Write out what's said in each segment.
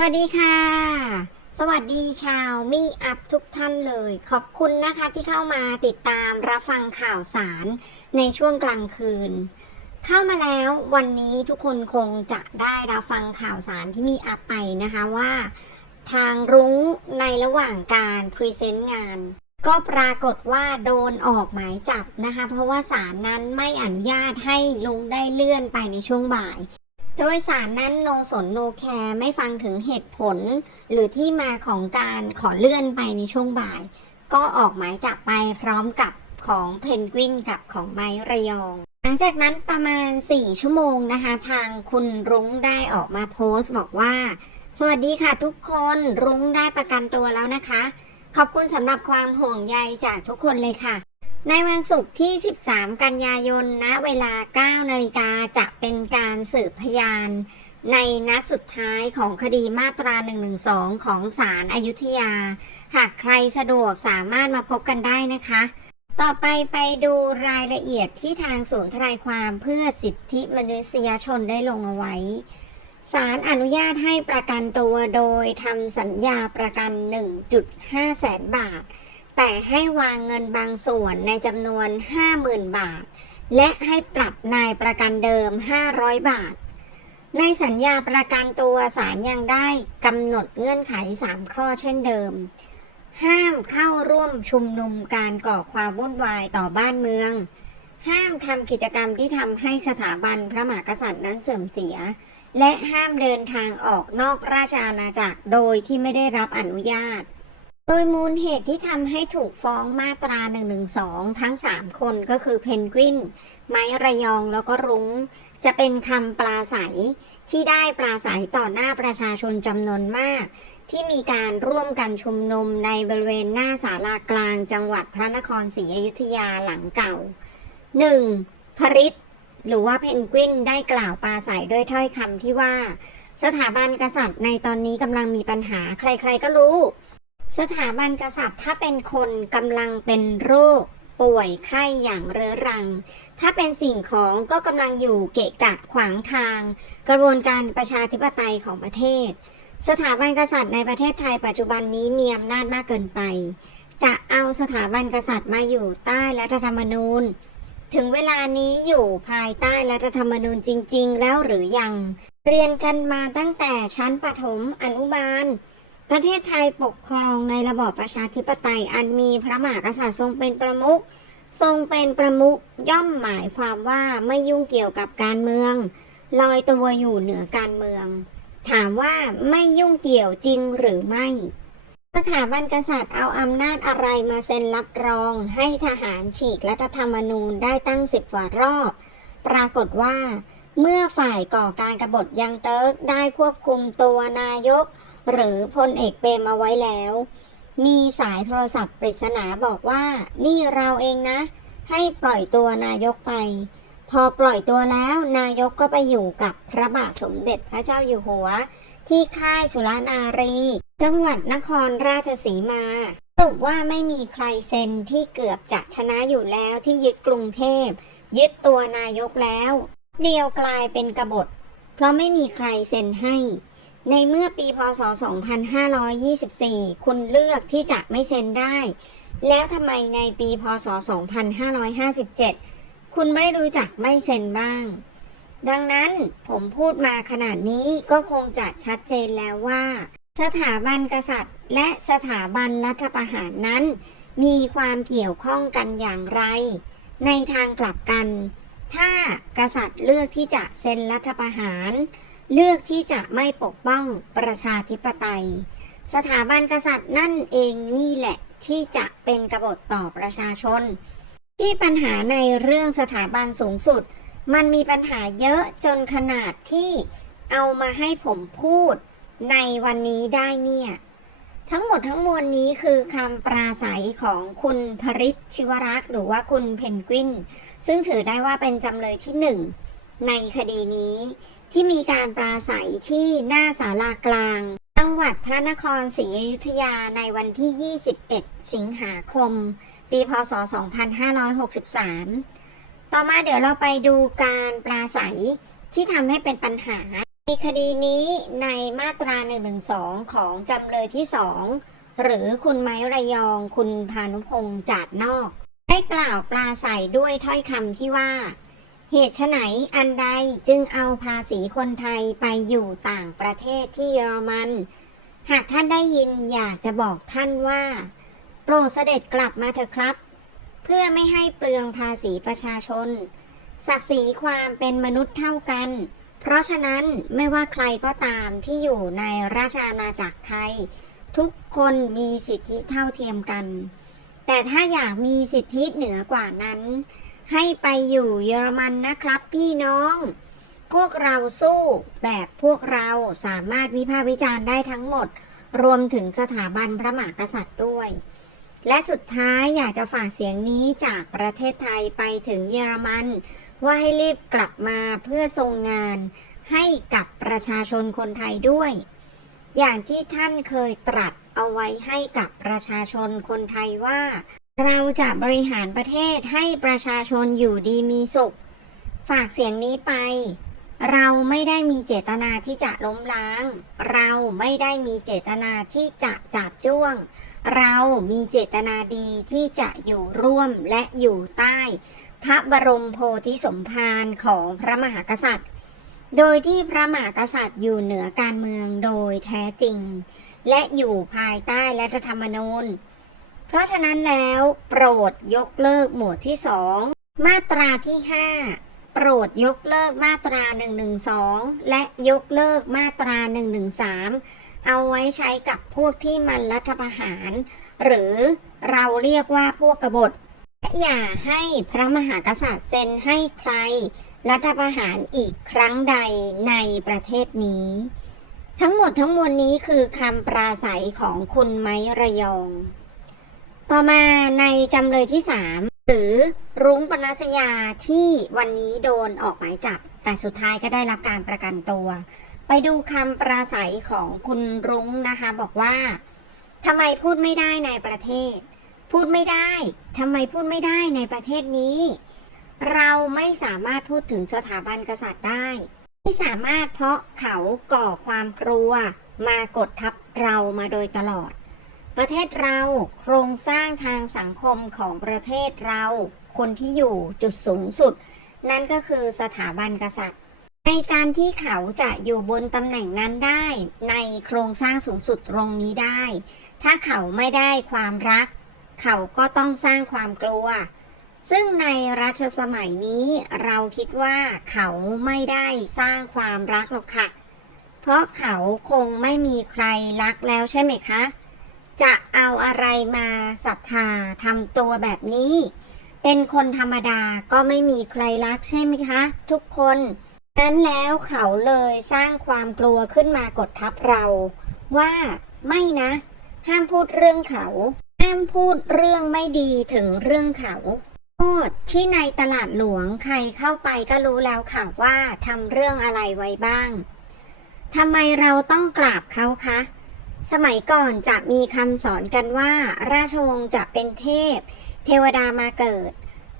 สวัสดีค่ะ สวัสดีชาวมีอัพทุกท่านเลย ขอบคุณนะคะที่เข้ามาติดตามรับฟังข่าวสารในช่วงกลางคืน เข้ามาแล้ววันนี้ทุกคนคงจะได้รับฟังข่าวสารที่มีอัพไปนะคะว่า ทางรุ้งในระหว่างการพรีเซนต์งานก็ปรากฏว่าโดนออกหมายจับนะคะ เพราะว่าศาลนั้นไม่อนุญาตให้ลุงได้เลื่อนไปในช่วงบ่าย โดยสารนั้นโนสนโนแคร์ไม่ฟังถึงเหตุผล หรือที่มาของการขอเลื่อนไปในช่วงบ่าย ก็ออกหมายจับไปพร้อมกับของเพนกวินกับของไมระยอง หลังจากนั้นประมาณ 4 ชั่วโมงนะคะ ทางคุณรุ้งได้ออกมาโพสต์บอกว่า สวัสดีค่ะทุกคนรุ้งได้ประกันตัวแล้วนะคะ ขอบคุณสำหรับความห่วงใยจากทุกคนเลยค่ะ ในวันศุกร์ที่ 13 กันยายน ณ เวลา 9 นาฬิกาจะเป็นการสืบพยาน ในนัดสุดท้ายของคดีมาตรา 112 ของศาลอายุทยา หากใครสะดวกสามารถมาพบกันได้นะคะ ต่อไปไปดูรายละเอียดที่ทางศูนย์ทนายความเพื่อสิทธิมนุษยชนได้ลงเอาไว้ศาลอนุญาตให้ประกันตัวโดยทำสัญญาประกัน 1.5 แสนบาท แต่ให้วางเงินบางส่วนในจำนวน 50,000 บาท และให้ปรับนายประกันเดิม 500 บาท ในสัญญาประกันตัวศาลยังได้กำหนดเงื่อนไข 3 ข้อเช่นเดิม ห้ามเข้าร่วมชุมนุมการก่อความวุ่นวายต่อบ้านเมือง ห้ามทำกิจกรรมที่ทำให้สถาบันพระมหากษัตริย์นั้นเสื่อมเสีย และห้ามเดินทางออกนอกราชอาณาจักรโดยที่ไม่ได้รับอนุญาต โดยมูลเหตุที่ทำให้ถูกฟ้องมาตรา 112 ทั้ง 3 คนก็คือเพนกวิน ไม้ระยองแล้วก็รุง้ง จะเป็นคำปราศัยที่ได้ปราศัยต่อหน้าประชาชนจำนวนมาก ที่มีการร่วมกันชุมนุมในบริเวณหน้าศาลากลางจังหวัดพระนครศรีอยุธยาหลังเก่า 1. พริตหรือว่าเพนกวินได้กล่าวปราศัยด้วยถ้อยคำที่ว่า สถาบันกษัตริย์ในตอนนี้กำลังมีปัญหาใครๆก็รู้ สถาบันกษัตริย์ถ้าเป็นคนกำลังเป็นโรคป่วยไข้อย่างเรื้อรัง ถ้าเป็นสิ่งของก็กำลังอยู่เกะกะขวางทาง กระบวนการประชาธิปไตยของประเทศ สถาบันกษัตริย์ในประเทศไทยปัจจุบันนี้มีอำนาจมากเกินไป จะเอาสถาบันกษัตริย์มาอยู่ใต้รัฐธรรมนูญ ถึงเวลานี้อยู่ภายใต้รัฐธรรมนูญจริง ๆ แล้วหรือยัง เรียนกันมาตั้งแต่ชั้นประถมอนุบาล ประเทศไทยปกครองในระบอบประชาธิปไตย อันมีพระมหากษัตริย์ทรงเป็นประมุขทรงเป็นประมุขย่อมหมายความว่าไม่ยุ่งเกี่ยวกับการเมือง ลอยตัวอยู่เหนือการเมือง ถามว่าไม่ยุ่งเกี่ยวจริงหรือไม่สถาบันกษัตริย์เอาอำนาจอะไรมาเซ็นรับรอง ให้ทหารฉีกรัฐธรรมนูญได้ตั้งสิบกว่ารอบ ปรากฏว่า เมื่อฝ่ายก่อการกรบฏยังเติร์กได้ควบคุมตัวนายก หรือพลเอกเปรมเอาไว้แล้ว มีสายโทรศัพท์ปริศนาบอกว่า นี่เราเองนะ ให้ปล่อยตัวนายกไป พอปล่อยตัวแล้วนายกก็ไปอยู่กับพระบาทสมเด็จพระเจ้าอยู่หัว ที่ค่ายสุรานารี จังหวัดนครราชสีมาสรุปว่าไม่มีใครเซ็นที่เกือบจะชนะอยู่แล้วที่ยึดกรุงเทพ ยึดตัวนายกแล้ว เดียวกลายเป็นกบฏ เพราะไม่มีใครเซ็นให้ ในเมื่อปีพศ 2524 คุณเลือกที่จะไม่เซ็นได้ แล้วทำไมในปีพศ 2557 คุณไม่รู้จักไม่เซ็นบ้าง ดังนั้นผมพูดมาขนาดนี้ก็คงจะชัดเจนแล้วว่า สถาบันกษัตริย์ และสถาบันรัฐประหารนั้น มีความเกี่ยวข้องกันอย่างไร ในทางกลับกัน ถ้ากษัตริย์เลือกที่จะเซ็นรัฐประหาร เลือกที่จะไม่ปกป้องประชาธิปไตย สถาบันกษัตริย์นั่นเองนี่แหละที่จะเป็นกบฏต่อประชาชน ที่ปัญหาในเรื่องสถาบันสูงสุด มันมีปัญหาเยอะจนขนาดที่เอามาให้ผมพูดในวันนี้ได้เนี่ย ทั้งหมดทั้งมวลนี้คือคำปราศัยของคุณพริชชิวรักษ์หรือว่าคุณเพนกวิน ซึ่งถือได้ว่าเป็นจำเลยที่หนึ่งในคดีนี้ ที่มีการปราศัยที่หน้าศาลากลาง จังหวัดพระนครศรีอยุธยาในวันที่ 21 สิงหาคม ปีพศ 2563 ต่อมาเดี๋ยวเราไปดูการปราศัยที่ทำให้เป็นปัญหาในคดีนี้ในมาตรา 112 ของจำเลยที่ 2 หรือคุณไม้ระยองคุณพานุพงษ์จาดนอก ได้กล่าวปลาใสด้วยถ้อยคำที่ว่า เหตุไฉนอันใดจึงเอาภาษีคนไทยไปอยู่ต่างประเทศที่เยอรมัน หากท่านได้ยินอยากจะบอกท่านว่า โปรดเสด็จกลับมาเถอะครับ เพื่อไม่ให้เปลืองภาษีประชาชน ศักดิ์ศรีความเป็นมนุษย์เท่ากัน เพราะฉะนั้นไม่ว่าใครก็ตามที่อยู่ในราชอาณาจักรไทย ทุกคนมีสิทธิเท่าเทียมกัน แต่ถ้าอยากมีสิทธิเหนือกว่านั้น ให้ไปอยู่เยอรมันนะครับพี่น้อง พวกเราสู้แบบพวกเราสามารถวิพากษ์วิจารณ์ได้ทั้งหมด รวมถึงสถาบันพระมหากษัตริย์ด้วย และสุดท้ายอยากจะฝากเสียงนี้จากประเทศไทยไปถึงเยอรมัน ว่าให้รีบกลับมาเพื่อทรงงานให้กับประชาชนคนไทยด้วย อย่างที่ท่านเคยตรัสเอาไว้ให้กับประชาชนคนไทยว่า เราจะบริหารประเทศให้ประชาชนอยู่ดีมีสุข ฝากเสียงนี้ไป เราไม่ได้มีเจตนาที่จะล้มล้าง เราไม่ได้มีเจตนาที่จะจับจ้วง เรามีเจตนาดีที่จะอยู่ร่วมและอยู่ใต้ พระบรมโพธิสมภารของพระมหากษัตริย์ โดยที่พระมหากษัตริย์อยู่เหนือการเมืองโดยแท้จริง และอยู่ภายใต้รัฐธรรมนูญ เพราะฉะนั้นแล้วโปรดยกเลิกหมวดที่สองมาตราที่ 5 โปรดยกเลิกมาตรา 112 และยกเลิกมาตรา 113 เอาไว้ใช้กับพวกที่มันรัฐประหาร หรือเราเรียกว่าพวกกบฏและอย่าให้พระมหากษัตริย์เซ็นให้ใคร รัฐประหารอีกครั้งใดในประเทศนี้ ทั้งหมดทั้งมวลนี้คือคำปราศัยของคุณไม้ระยอง ต่อมาในจำเลยที่ 3 หรือรุ้งปนัสยาที่วันนี้โดนออกหมายจับ แต่สุดท้ายก็ได้รับการประกันตัว ไปดูคำปราศัยของคุณรุ้งนะคะ บอกว่าทำไมพูดไม่ได้ในประเทศ พูดไม่ได้ทำไมพูดไม่ได้ในประเทศนี้ เราไม่สามารถพูดถึงสถาบันกษัตริย์ได้ไม่สามารถเพราะเขาก่อความกลัว มากดทับเรามาโดยตลอด ประเทศเราโครงสร้างทางสังคมของประเทศเรา คนที่อยู่จุดสูงสุด นั่นก็คือสถาบันกษัตริย์ ในการที่เขาจะอยู่บนตำแหน่งนั้นได้ ในโครงสร้างสูงสุดตรงนี้ได้ ถ้าเขาไม่ได้ความรัก เขาก็ต้องสร้างความกลัว ซึ่งในรัชสมัยนี้เราคิดว่าเขาไม่ได้สร้างความรักหรอกค่ะ เพราะเขาคงไม่มีใครรักแล้วใช่ไหมคะ จะเอาอะไรมาศรัทธาทำตัวแบบนี้ เป็นคนธรรมดาก็ไม่มีใครรักใช่ไหมคะ ทุกคนนั้นแล้วเขาเลยสร้างความกลัวขึ้นมากดทับเรา ว่าไม่นะ ห้ามพูดเรื่องเขาห้ามพูดเรื่องไม่ดีถึงเรื่องเขาโทษที่ในตลาดหลวงใครเข้าไปก็รู้แล้วค่ะว่าทำเรื่องอะไรไว้บ้างทำไมเราต้องกราบเขาคะ สมัยก่อนจะมีคำสอนกันว่า ราชวงศ์จะเป็นเทพ เทวดามาเกิด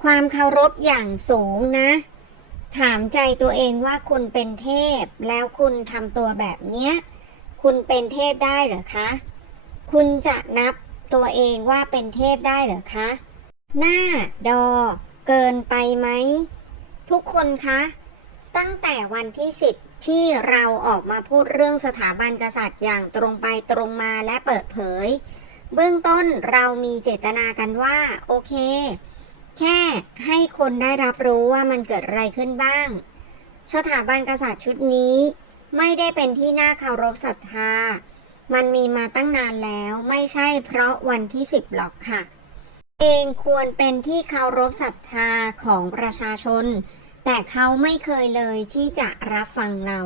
ความเคารพอย่างสูงนะ ถามใจตัวเองว่าคุณเป็นเทพ แล้วคุณทำตัวแบบเนี้ย คุณเป็นเทพได้หรือคะ คุณจะนับตัวเองว่าเป็นเทพได้หรือคะ หน้าดอ เกินไปไหม ทุกคนคะ ตั้งแต่วันที่ 10 ที่เราออกมาพูดเรื่องสถาบันกษัตริย์อย่างตรงไปตรงมาและเปิดเผย เบื้องต้นเรามีเจตนากันว่า โอเค แค่ให้คนได้รับรู้ว่ามันเกิดอะไรขึ้นบ้าง สถาบันกษัตริย์ชุดนี้ ไม่ได้เป็นที่น่าเคารพศรัทธา มันมีมาตั้งนานแล้วไม่ใช่เพราะวันที่ 10 หรอกค่ะ เองควรเป็นที่เคารพศรัทธาของประชาชน แต่เขาไม่เคยเลยที่จะรับฟังเรา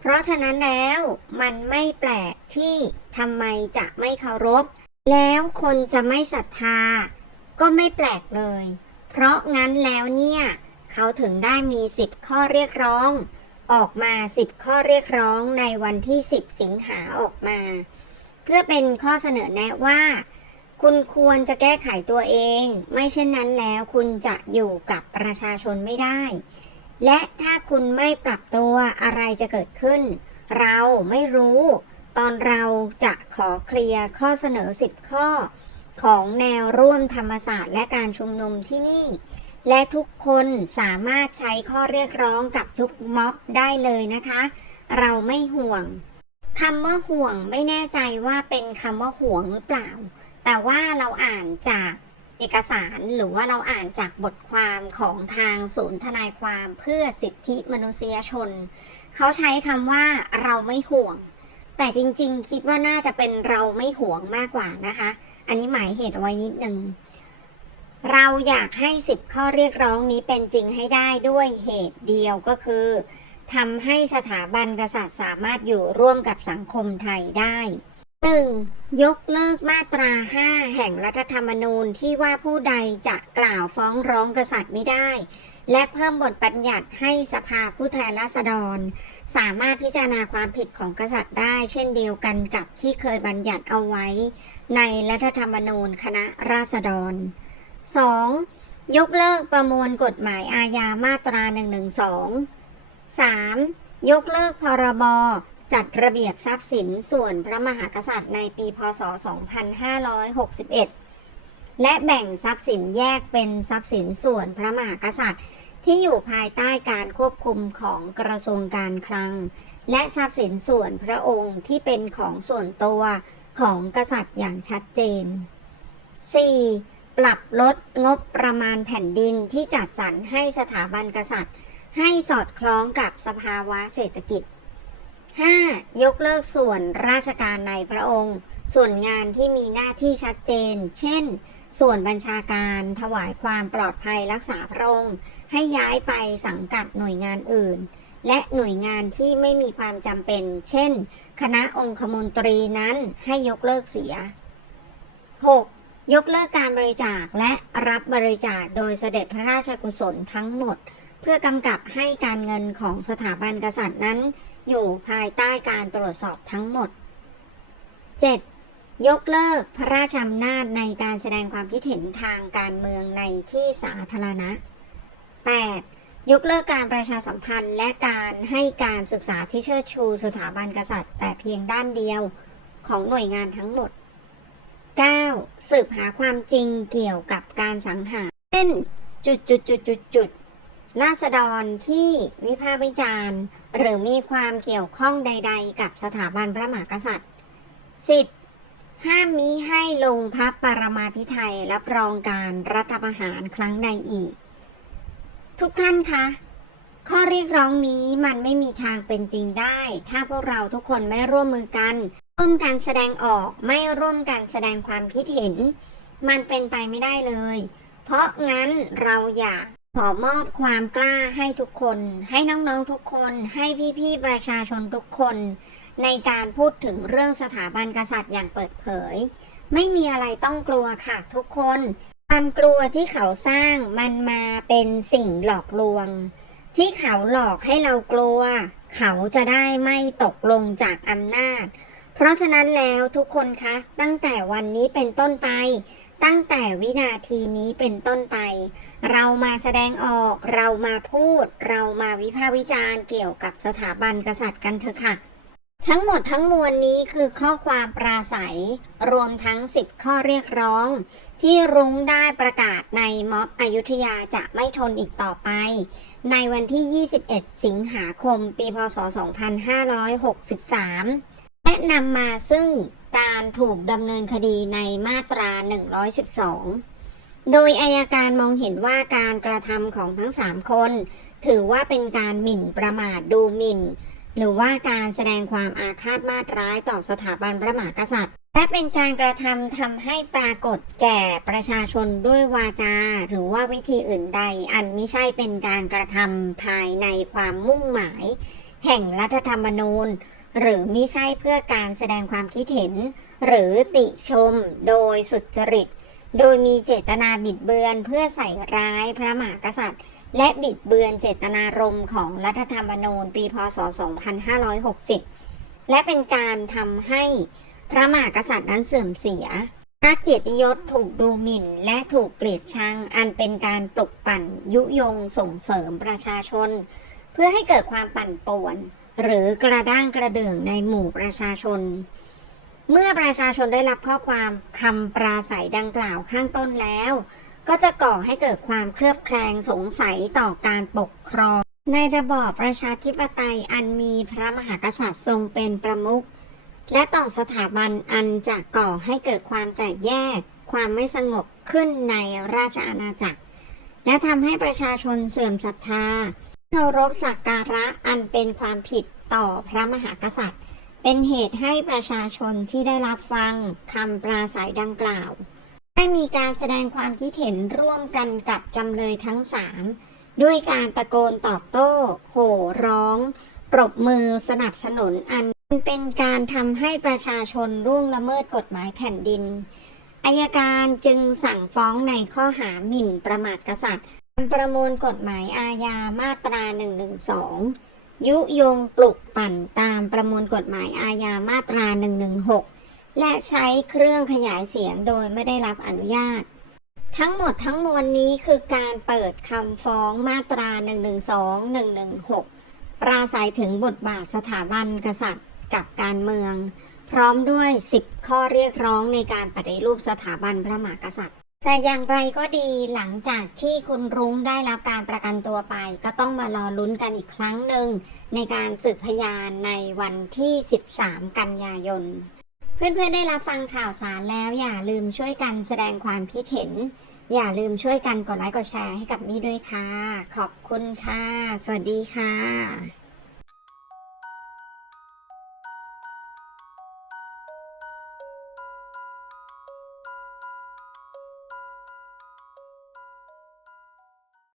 เพราะฉะนั้นแล้วมันไม่แปลกที่ทำไมจะไม่เคารพ แล้วคนจะไม่ศรัทธา ก็ไม่แปลกเลย เพราะงั้นแล้วเนี่ย เขาถึงได้มี10ข้อเรียกร้อง ออกมา10ข้อเรียกร้องในวันที่10สิงหาออกมา เพื่อเป็นข้อเสนอแนะว่า คุณควรจะแก้ไขตัวเอง ไม่เช่นนั้นแล้วคุณจะอยู่กับประชาชนไม่ได้ และถ้าคุณไม่ปรับตัวอะไรจะเกิดขึ้น เราไม่รู้ ตอนเราจะขอเคลียร์ข้อเสนอ 10 ข้อ ของแนวร่วมธรรมศาสตร์และการชุมนุมที่นี่ และทุกคนสามารถใช้ข้อเรียกร้องกับทุกม็อบได้เลยนะคะ เราไม่ห่วงคำว่าห่วงไม่แน่ใจว่าเป็นคำว่าห่วงหรือเปล่า แต่ว่าเราอ่านจากเอกสารหรือว่าเราอ่านจากบทความของทางศูนย์ทนายความเพื่อสิทธิมนุษยชน เขาใช้คำว่าเราไม่ห่วง แต่จริงๆ คิดว่าน่าจะเป็นเราไม่ห่วงมากกว่านะคะ อันนี้หมายเหตุเอาไว้นิดนึงเราอยากให้สิบข้อเรียกร้องนี้เป็นจริงให้ได้ด้วยเหตุเดียวก็คือทำให้สถาบันกษัตริย์สามารถอยู่ร่วมกับสังคมไทยได้ 1. ยกเลิกมาตรา 5 แห่งรัฐธรรมนูญที่ว่าผู้ใดจะกล่าวฟ้องร้องกษัตริย์ไม่ได้ และเพิ่มบทบัญญัติให้สภาผู้แทนราษฎร สามารถพิจารณาความผิดของกษัตริย์ได้ เช่นเดียวกันกับที่เคยบัญญัติเอาไว้ ในรัฐธรรมนูญคณะราษฎร 2. ยกเลิกประมวลกฎหมายอาญามาตรา 112 3. ยกเลิกพรบ จัดระเบียบทรัพย์สินส่วนพระมหากษัตริย์ในปีพศ 2561 และแบ่งทรัพย์สินแยกเป็นทรัพย์สินส่วนพระมหากษัตริย์ ที่อยู่ภายใต้การควบคุมของกระทรวงการคลัง และทรัพย์สินส่วนพระองค์ที่เป็นของส่วนตัวของกษัตริย์อย่างชัดเจน 4. ปรับลดงบประมาณแผ่นดินที่จัดสรรให้สถาบันกษัตริย์ ให้สอดคล้องกับสภาวะเศรษฐกิจ 5. ยกเลิกส่วนราชการในพระองค์ ส่วนงานที่มีหน้าที่ชัดเจน เช่น ส่วนบัญชาการถวายความปลอดภัยรักษาพระองค์ ให้ย้ายไปสังกัดหน่วยงานอื่น และหน่วยงานที่ไม่มีความจำเป็น เช่น คณะองคมนตรีนั้นให้ยกเลิกเสีย 6. ยกเลิกการบริจาคและรับบริจาคโดยเสด็จพระราชกุศลทั้งหมด เพื่อกำกับให้การเงินของสถาบันกษัตริย์นั้น อยู่ภายใต้การตรวจสอบทั้งหมด 7. ยกเลิกพระราชอำนาจในการแสดงความคิดเห็นทางการเมืองในที่สาธารณะ 8. ยกเลิกการประชาสัมพันธ์และการให้การศึกษาที่เชิดชูสถาบันกษัตริย์ แต่เพียงด้านเดียวของหน่วยงานทั้งหมด 9. สืบหาความจริงเกี่ยวกับการสังหารเช่นจุดจุดจุดจุดจุด ราษฎรที่วิพากษ์วิจารณ์ หรือมีความเกี่ยวข้องใด ๆ กับสถาบันพระมหากษัตริย์ 10. ห้ามมิให้ลงพับปรมาภิไธยรับรองการรัฐประหารครั้งใดอีก ทุกท่านคะข้อเรียกร้องนี้มันไม่มีทางเป็นจริงได้ ถ้าพวกเราทุกคนไม่ร่วมมือกัน ร่วมกันแสดงออกไม่ร่วมกันแสดงความคิดเห็น มันเป็นไปไม่ได้เลย เพราะงั้นเราอยาก ขอมอบความกล้าให้ทุกคน ให้น้องๆทุกคน ให้พี่ๆประชาชนทุกคน ในการพูดถึงเรื่องสถาบันกษัตริย์อย่างเปิดเผย ไม่มีอะไรต้องกลัวค่ะทุกคน ความกลัวที่เขาสร้างมันมาเป็นสิ่งหลอกลวง ที่เขาหลอกให้เรากลัว เขาจะได้ไม่ตกลงจากอำนาจ เพราะฉะนั้นแล้วทุกคนคะตั้งแต่วันนี้เป็นต้นไป ตั้งแต่วินาทีนี้เป็นต้นไป เรามาแสดงออก เรามาพูด เรามาวิพากษ์วิจารณ์เกี่ยวกับสถาบันกษัตริย์กันเถอะค่ะ ทั้งหมดทั้งมวลนี้คือข้อความปราศัย รวมทั้ง 10 ข้อเรียกร้อง ที่รุ้งได้ประกาศในม็อบอยุธยาจะไม่ทนอีกต่อไป ในวันที่ 21 สิงหาคม ปีพศ 2563และนำมาซึ่งการถูกดำเนินคดีในมาตรา 112 โดยอายการมองเห็นว่าการกระทำของทั้ง 3 คน ถือว่าเป็นการหมิ่นประมาทดูหมิ่น หรือว่าการแสดงความอาฆาตมาตร้ายต่อสถาบันพระมหากษัตริย์ และเป็นการกระทำทำให้ปรากฏแก่ประชาชนด้วยวาจา หรือว่าวิธีอื่นใด อันไม่ใช่เป็นการกระทำภายในความมุ่งหมาย แห่งรัฐธรรมนูญ หรือมิใช่เพื่อการแสดงความคิดเห็น หรือติชมโดยสุจริต โดยมีเจตนาบิดเบือนเพื่อใส่ร้ายพระมหากษัตริย์ และบิดเบือนเจตนารมณ์ของรัฐธรรมนูญปีพศ 2560 และเป็นการทำให้พระมหากษัตริย์นั้นเสื่อมเสียพระเกียรติยศถูกดูหมิ่น และถูกเกลียดชัง อันเป็นการปลุกปั่นยุยงส่งเสริมประชาชน เพื่อให้เกิดความปั่นป่วน หรือกระด้างกระเดื่องในหมู่ประชาชน เมื่อประชาชนได้รับข้อความคำปราศัยดังกล่าวข้างต้นแล้ว ก็จะก่อให้เกิดความเคลือบแคลงสงสัยต่อการปกครอง ในระบอบประชาธิปไตยอันมีพระมหากษัตริย์ทรงเป็นประมุขและต่อสถาบันอันจะก่อให้เกิดความแตกแยก ความไม่สงบขึ้นในราชอาณาจักร และทำให้ประชาชนเสื่อมศรัทธาเคารพสักการะอันเป็นความผิดต่อพระมหากษัตริย์ เป็นเหตุให้ประชาชนที่ได้รับฟังคำปราศัยดังกล่าว ได้มีการแสดงความคิดเห็นร่วมกันกับจำเลยทั้งสามด้วยการตะโกนตอบโต้ โห่ร้อง ปรบมือสนับสนุนอันเป็นการทำให้ประชาชนร่วงละเมิดกฎหมายแผ่นดินอายการจึงสั่งฟ้องในข้อหาหมิ่นประมาทกษัตริย์ ประมวลกฎหมายอาญามาตรา 112 ยุยงปลุกปั่นตามประมวลกฎหมายอาญามาตรา 116 และใช้เครื่องขยายเสียงโดยไม่ได้รับอนุญาต ทั้งหมดทั้งมวลนี้คือการเปิดคำฟ้องมาตรา 112 116 ปราศัยถึงบทบาทสถาบันกษัตริย์กับการเมือง พร้อมด้วย 10 ข้อเรียกร้องในการปฏิรูปสถาบันพระมหากษัตริย์ แต่อย่างไรก็ดีหลังจากที่คุณรุ้งได้รับการประกันตัวไป ก็ต้องมารอลุ้นกันอีกครั้งหนึ่งในการสืบพยานในวันที่ 13 กันยายน เพื่อนๆได้รับฟังข่าวสารแล้วอย่าลืมช่วยกันแสดงความคิดเห็น อย่าลืมช่วยกันกดไลค์กดแชร์ให้กับมี่ด้วยค่ะ ขอบคุณค่ะ สวัสดีค่ะ